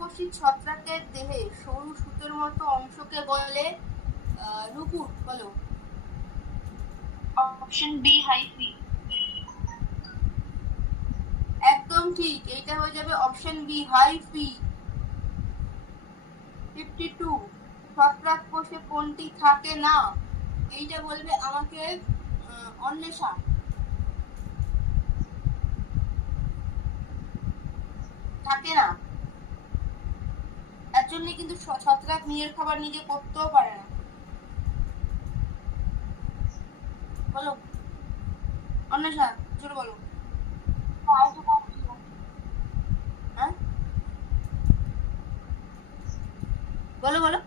কোষী ছত্রাকের দেহে সরু সুতোর মতো অংশকে বলে নুপুর, বলো। Option B hyphae. একদম ঠিক, এইটা হয়ে যাবে অপশন বি হাইফি। 52, ছত্রাক কোষে কোনটি থাকে না? এইটা বলবে আমাকে অন্বেষা। থাকে না, তার জন্য কিন্তু ছত্রাক নিজের খাবার নিজে করতেও পারে না। বলো অন্বেষা, জোরে বলো। হ্যাঁ বলো বলো।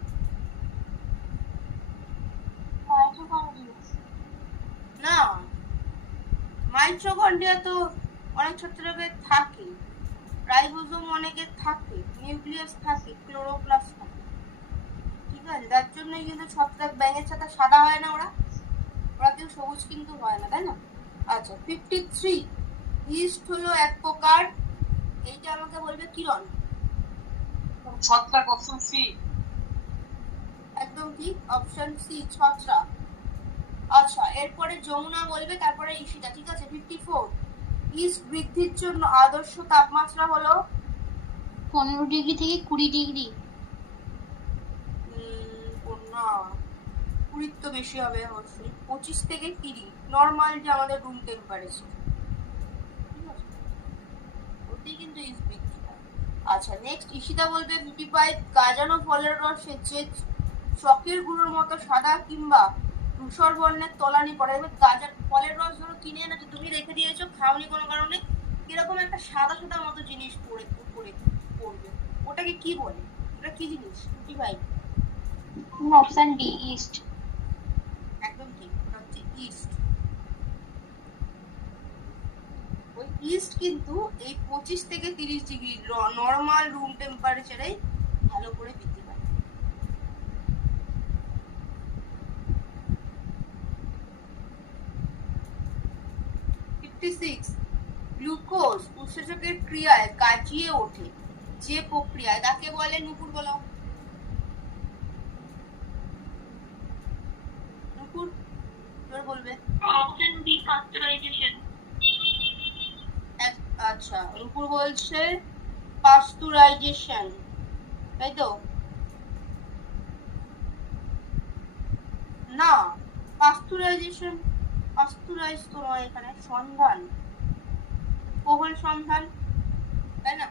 না, মাইটোকন্ড্রিয়া তো অনেক ছত্রাকের থাকে, রাইবোসোম অনেকের থাকে, নিউক্লিয়াস থাকে, ক্লোরোপ্লাস্ট থাকে, ঠিক আছে? তার জন্যই কিন্তু ছত্রাক ব্যাঙের ছাতা সাদা হয় না, ওরা কেউ সবুজ কিন্তু হয় না, তাই না? আচ্ছা 53, ইস্ট হলো এক প্রকার, এইটা আমাকে বলবে কিরণ। ছত্রাক, অপশন সি। একদম ঠিক, অপশন সি ছত্রাক। আচ্ছা এরপরে যমুনা বলবে, তারপরে ঈশিতা, ঠিক আছে? 54, ইস্ট বৃদ্ধির জন্য আদর্শ তাপমাত্রা হলো 15 ডিগ্রি থেকে 20 ডিগ্রি। না, 20 তো বেশি হবে অবশ্যই, 25 থেকে 30 নর্মাল যে আমাদের রুম টেম্পারেচার, ঠিক আছে? ওতেই কিন্তু ইস্ট বৃদ্ধি হয়। আচ্ছা নেক্সট ঈশিতা বলবে 55, গাজানো ফলের রসে যে চকের গুঁড়োর মতো সাদা কিংবা ধূসর বর্ণের তলানি পড়ে, গাজার ফলের রস ধরো কিনে এনেছো, তুমি রেখে দিয়েছো, খাওনি কোনো কারণে, কিরকম একটা সাদা সাদা মতো জিনিস পড়ে পড়বে, ওটাকে কি বলে? ওটা কি জিনিস? 55, অপশন ডি ইস্ট। একদম ঠিক, ওটা হচ্ছে ইস্ট। ওই ইস্ট কিন্তু এই 25 থেকে 30 ডিগ্রি নর্মাল রুম টেম্পারেচারে ভালো করে বৃদ্ধি পায়। গ্লুকোজ উৎসেচকের ক্রিয়ায় কাটিয়ে ওঠে যে প্রক্রিয়ায়, তাকে বলে নুপুর, বলো। নুপুর জোরে বলবে। Option B pasteurisation. আচ্ছা নুপুর বলছে পাস্তুরাইজেশন, তাই তো? না, পাস্তুরাইজেশন, পাস্তুরাইজ তো নয়, এখানে সন্ধান, কোহল সন্ধান, তাই না?